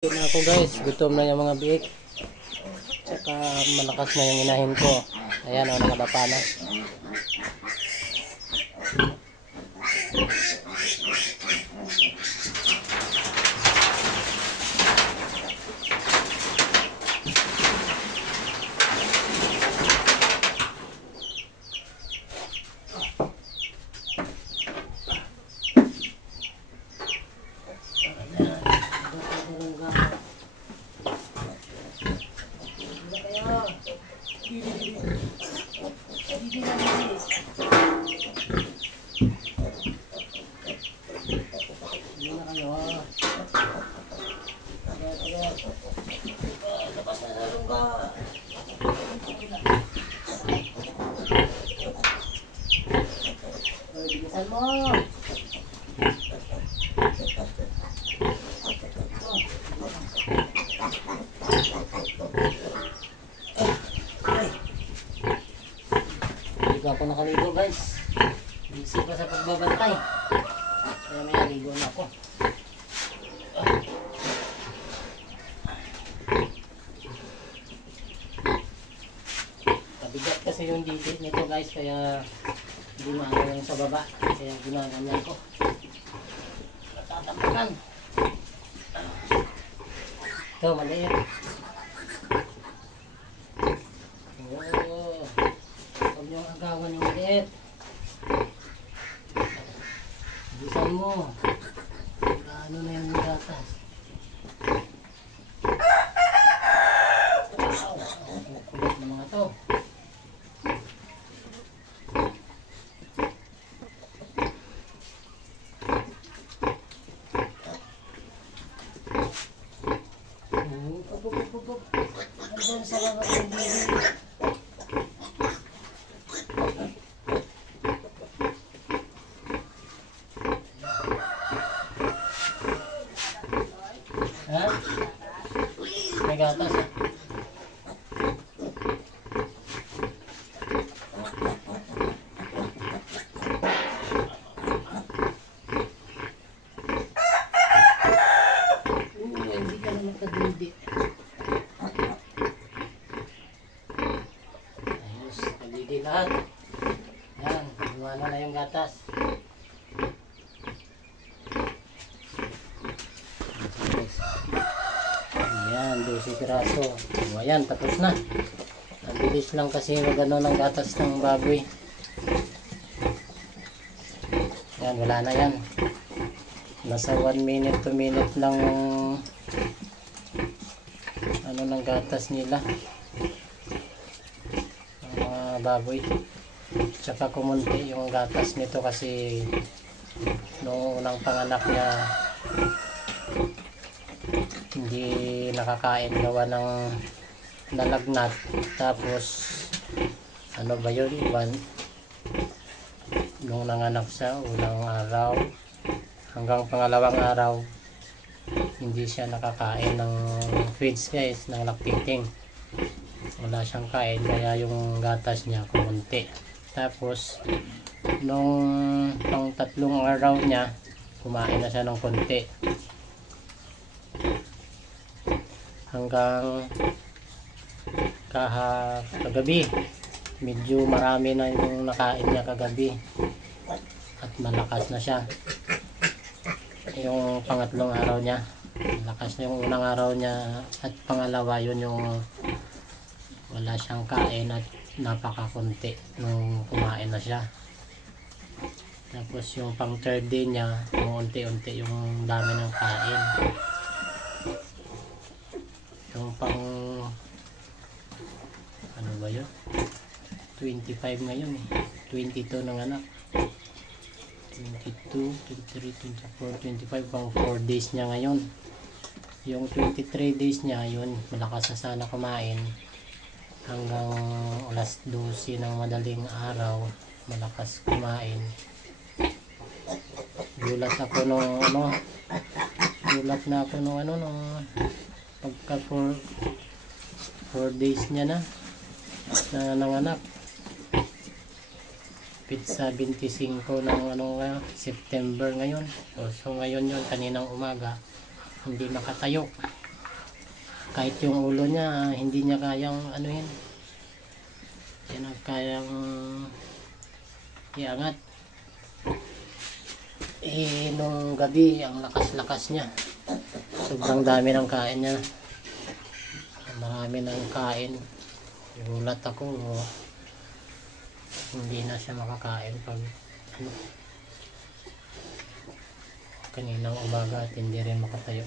Yun na ako guys, gutom na yung mga biik. Tsaka malakas na yung inahin ko. Ayan o, nakadapa na. Hindi ako nakaligo guys. Busy pa sa pagbabantay. Kaya may naligo na ako. Mabigat kasi yung didi nito guys, kaya hindi maano yung sa baba. Kaya ginaganyan ko. Natatapakan. Ito, maliit. Huwag niyong agawan yung maliit. Bilisan mo. Gaano na yung gatas. Kulit na mga to. Andun sa labas ng bibig. Ha? May gatas ha? Hindi ka na makadindi. Ayos, kadidi lahat. Yan, iwanan na yung gatas. Ayan, 12 piraso. O, ayan, tapos na. Nabilis lang kasi magano ng gatas ng baboy. Yan, wala na yan. Nasa 1 minute, 2 minute lang yung ano ng gatas nila. Ang mga baboy. Tsaka kumunti yung gatas nito kasi noong unang panganak niya hindi nakakain, gawa ng nalagnat. Tapos ano ba yun, nung nanganak siya unang araw hanggang pangalawang araw hindi siya nakakain ng feeds guys, ng lactating. Wala siyang kain kaya yung gatas niya kumunti. Tapos nung pang 3 araw niya kumain na siya ng konti. Hanggang kagabi medyo marami na yung nakain niya kagabi at malakas na siya. Yung pangatlong araw niya malakas na, yung unang araw niya at pangalawa yun yung wala siyang kain at napakakunti nung kumain na siya. Tapos yung pang third day niya unti-unti yung dami ng kain. Yung pang ano ba yun, 25 ngayon eh, 22 ng anak, 22, 23, 24, 25, pang 4 days niya ngayon. Yung 23 days niya yun malakas na sana kumain hanggang alas 12 ng madaling araw malakas kumain. Gulat ako nung ano, gulat na ako nung ano, nung pagka 4 days niya na nanganak. Pizza 25 ng ano, September ngayon. So ngayon yun, kaninang umaga hindi makatayo. Kahit yung ulo niya, hindi niya kayang ano yun. Hindi na kayang iangat. Eh, nung gabi, ang lakas-lakas niya. Sobrang dami ng kain niya. Marami ng kain. Gulat ako, hindi na siya makakain pag ano, kaninang umaga at hindi rin makatayo.